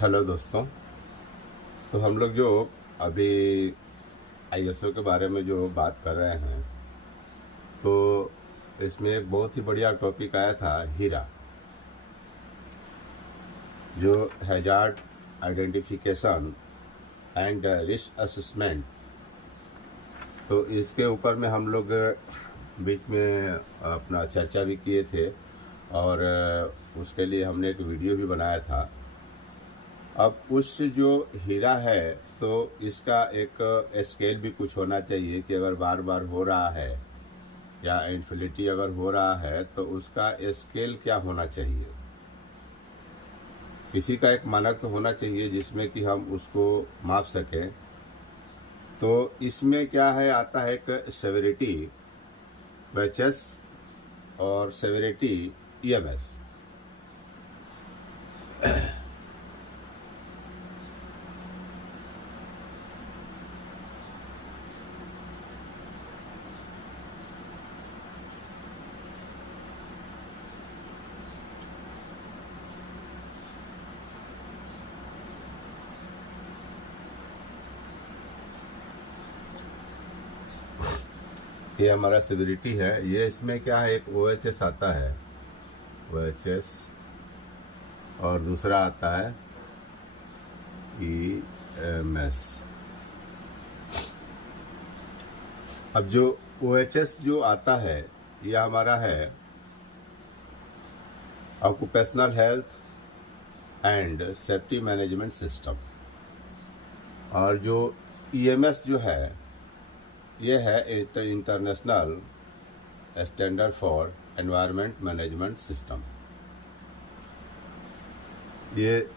Hello दोस्तों। तो हम लोग जो अभी आईएसओ के बारे में जो बात कर रहे हैं, तो इसमें एक बहुत ही बढ़िया टॉपिक आया था, हीरा, जो hazard identification and risk assessment. तो इसके ऊपर में हम लोग बीच में अपना चर्चा भी किए थे और उसके लिए हमने एक वीडियो भी बनाया था। अब उस जो हीरा है, तो इसका एक स्केल भी कुछ होना चाहिए कि अगर बार बार हो रहा है या इन्फिनिटी अगर हो रहा है तो उसका स्केल क्या होना चाहिए। किसी का एक मानक तो होना चाहिए जिसमें कि हम उसको माप सकें। तो इसमें क्या है, आता है एक सेवेरिटी वेचेस और सेवेरिटी ईएमएस। ये हमारा सेवेरिटी है। ये इसमें क्या है, एक ओएचएस आता है, ओएचएस, और दूसरा आता है ईएमएस। अब जो ओएचएस जो आता है, यह हमारा है occupational health and safety management system. और जो ईएमएस जो है, ये है international standard for environment management system. ये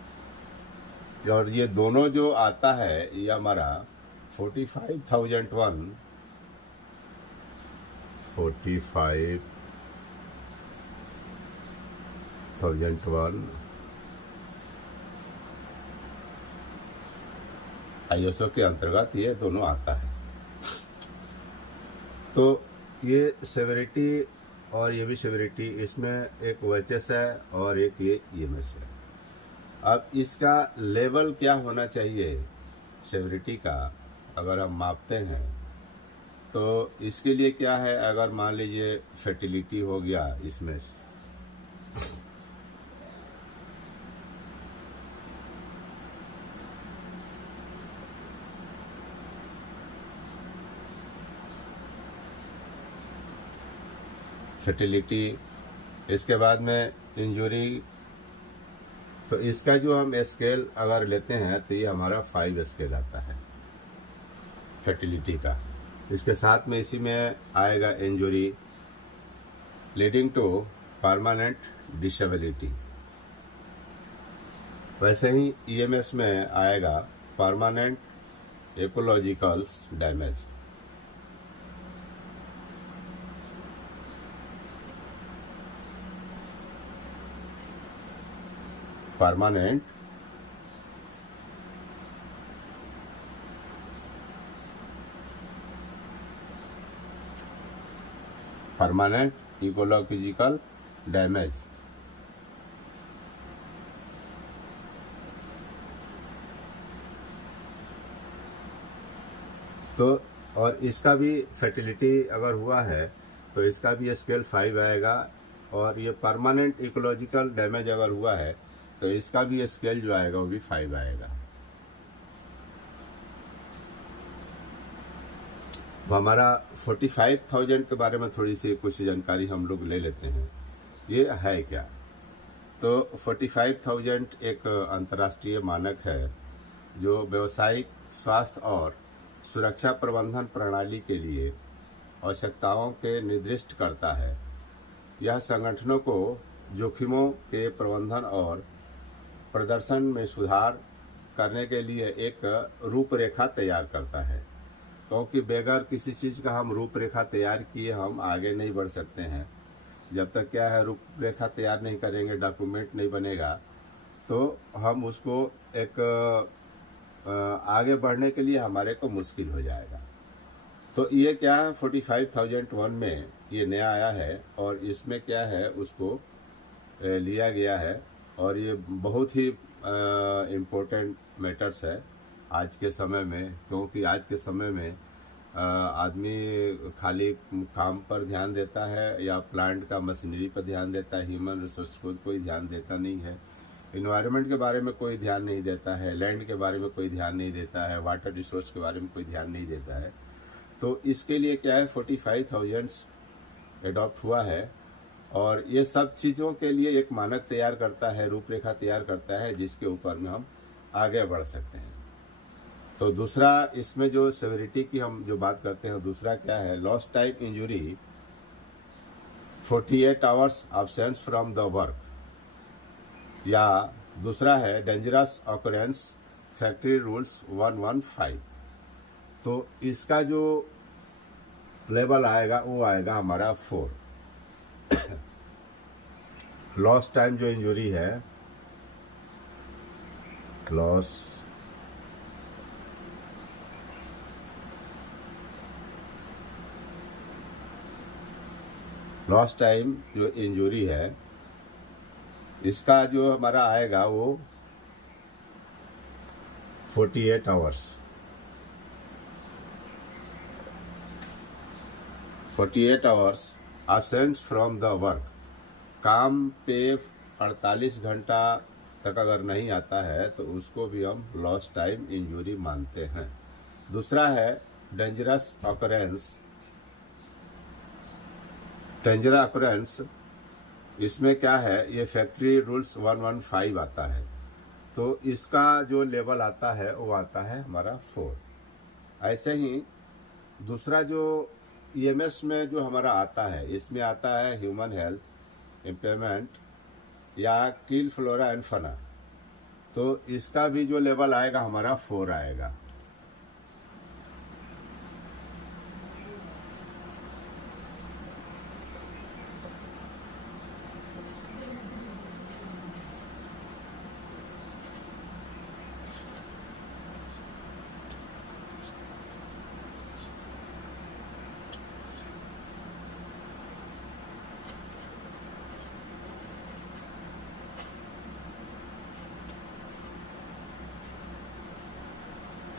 और ये दोनों जो आता है, ये हमारा 45,001 आईएसओ के अंतर्गत ये दोनों आता है। तो ये सेवेरिटी और ये भी सेवेरिटी, इसमें एक ओएचएस है और एक ये ईएमएस है। अब इसका लेवल क्या होना चाहिए सेवेरिटी का, अगर हम मापते हैं तो इसके लिए क्या है, अगर मान लीजिए फर्टिलिटी हो गया, इसमें फर्टिलिटी, इसके बाद में इंजरी, तो इसका जो हम स्केल अगर लेते हैं तो ये हमारा 5 स्केल आता है फर्टिलिटी का। इसके साथ में इसी में आएगा injury leading to permanent disability. वैसे ही ईएमएस में आएगा permanent ecological damage. Permanent ecological damage. तो और इसका भी फर्टिलिटी अगर हुआ है तो इसका भी स्केल 5 आएगा, और ये परमानेंट इकोलॉजिकल डैमेज अगर हुआ है तो इसका भी स्केल जो आएगा वो भी 5 आएगा। तो हमारा 45,000 के बारे में थोड़ी सी कुछ जानकारी हम लोग ले लेते हैं। ये है क्या, तो 45,000 एक अंतर्राष्ट्रीय मानक है जो व्यावसायिक स्वास्थ्य और सुरक्षा प्रबंधन प्रणाली के लिए आवश्यकताओं के निर्दिष्ट करता है। यह संगठनों को जोखिमों के प्रबंधन और प्रदर्शन में सुधार करने के लिए एक रूपरेखा तैयार करता है, क्योंकि बगैर किसी चीज़ का हम रूपरेखा तैयार किए हम आगे नहीं बढ़ सकते हैं। जब तक क्या है, रूपरेखा तैयार नहीं करेंगे, डॉक्यूमेंट नहीं बनेगा, तो हम उसको एक आगे बढ़ने के लिए हमारे को मुश्किल हो जाएगा। तो ये क्या है, 45,001 में ये नया आया है और इसमें क्या है, उसको लिया गया है। और ये बहुत ही इम्पोर्टेंट मैटर्स है आज के समय में, क्योंकि आज के समय में आदमी खाली काम पर ध्यान देता है या प्लांट का मशीनरी पर ध्यान देता है, ह्यूमन रिसोर्स को कोई ध्यान देता नहीं है, इन्वायरमेंट के बारे में कोई ध्यान नहीं देता है, लैंड के बारे में कोई ध्यान नहीं देता है, वाटर रिसोर्स के बारे में कोई ध्यान नहीं देता है। तो इसके लिए क्या है 45,000 एडॉप्ट हुआ है और ये सब चीज़ों के लिए एक मानक तैयार करता है, रूपरेखा तैयार करता है, जिसके ऊपर में हम आगे बढ़ सकते हैं। तो दूसरा इसमें जो सेवेरिटी की हम जो बात करते हैं, दूसरा क्या है, lost time injury 48 hours absence from the work, या दूसरा है डेंजरस ऑकरेंस फैक्ट्री रूल्स 115। तो इसका जो लेवल आएगा वो आएगा हमारा 4। लॉस्ट टाइम जो इंजुरी है, लॉस्ट टाइम जो इंजुरी है, इसका जो हमारा आएगा वो 48 hours. 48 hours absent from the work, काम पे 48 घंटा तक अगर नहीं आता है तो उसको भी हम लॉस्ट टाइम इंजुरी मानते हैं। दूसरा है डेंजरस ऑकरेंस। इसमें क्या है, ये फैक्ट्री रूल्स 115 आता है, तो इसका जो लेवल आता है वो आता है हमारा 4। ऐसे ही दूसरा जो ईएमएस में जो हमारा आता है, इसमें आता है ह्यूमन हेल्थ, एम्प्लॉयमेंट या किल फ्लोरा एंड फना, तो इसका भी जो लेवल आएगा हमारा 4 आएगा।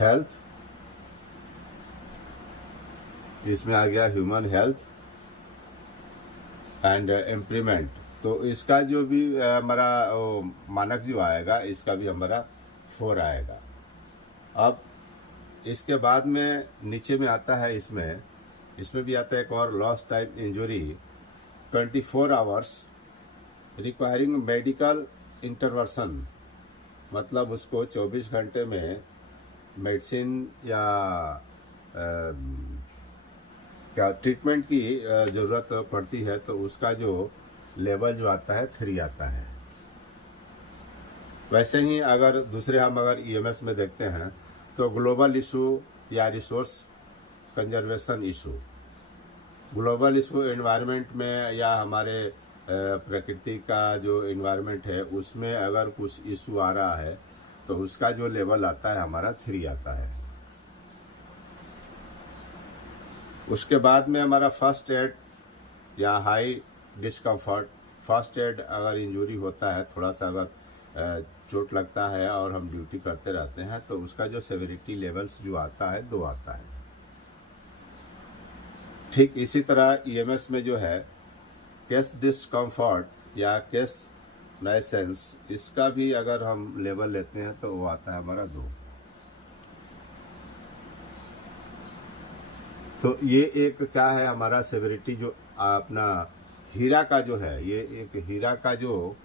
हेल्थ, इसमें आ गया ह्यूमन हेल्थ एंड इम्प्लीमेंट, तो इसका जो भी हमारा मानक जो आएगा, इसका भी हमारा 4 आएगा। अब इसके बाद में नीचे में आता है, इसमें भी आता है एक और lost time injury 24 hours requiring medical intervention, मतलब उसको 24 घंटे में मेडिसिन या क्या ट्रीटमेंट की ज़रूरत पड़ती है, तो उसका जो लेवल जो आता है 3 आता है। वैसे ही अगर दूसरे हम अगर ईएमएस में देखते हैं तो ग्लोबल इशू या resource conservation issue, global issue environment में या हमारे प्रकृति का जो एनवायरनमेंट है उसमें अगर कुछ इशू आ रहा है तो उसका जो लेवल आता है हमारा 3 आता है। उसके बाद में हमारा फर्स्ट एड या हाई डिस्कम्फर्ट, फर्स्ट एड अगर इंजरी होता है, थोड़ा सा अगर चोट लगता है और हम ड्यूटी करते रहते हैं, तो उसका जो सेवेरिटी लेवल्स जो आता है 2 आता है। ठीक इसी तरह ईएमएस में जो है केस डिस्कम्फर्ट या केस नाइसेंस, इसका भी अगर हम लेवल लेते हैं तो वो आता है हमारा 2। तो ये एक क्या है हमारा सेवेरिटी जो अपना हीरा का जो है, ये एक हीरा का जो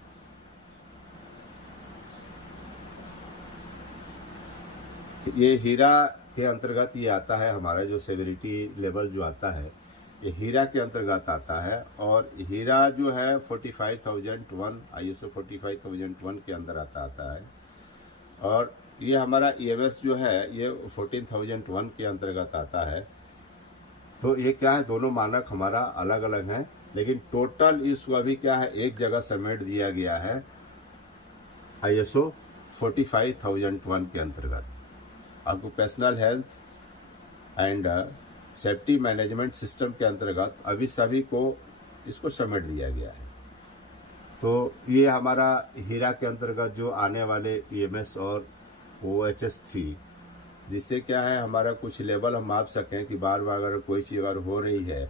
ये हीरा के अंतर्गत ये आता है हमारा जो सेवेरिटी लेवल जो आता है, ये हीरा के अंतर्गत आता है। और हीरा जो है 45,001 ISO 45,001 के अंदर आता है। और ये हमारा ईएमएस जो है ये 14,001 के अंतर्गत आता है। तो ये क्या है, दोनों मानक हमारा अलग अलग हैं, लेकिन टोटल इसको अभी क्या है एक जगह समेट दिया गया है ISO 45,001 के अंतर्गत। Occupational health and safety management system के अंतर्गत अभी सभी को इसको समेट दिया गया है। तो ये हमारा हीरा के अंतर्गत जो आने वाले EMS और OHS थी, जिससे क्या है हमारा कुछ लेवल हम माप सकें कि बार बार अगर कोई चीज़ अगर हो रही है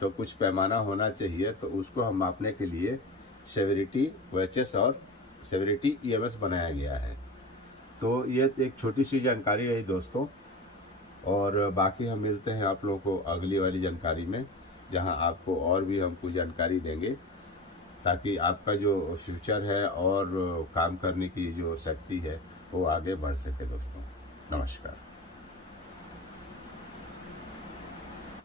तो कुछ पैमाना होना चाहिए, तो उसको हम मापने के लिए सेवेरिटी OHS और सेवेरिटी EMS बनाया गया है। तो ये एक छोटी सी जानकारी रही दोस्तों, और बाकी हम मिलते हैं आप लोगों को अगली वाली जानकारी में, जहां आपको और भी हम कुछ जानकारी देंगे ताकि आपका जो फ्यूचर है और काम करने की जो शक्ति है वो आगे बढ़ सके दोस्तों। नमस्कार।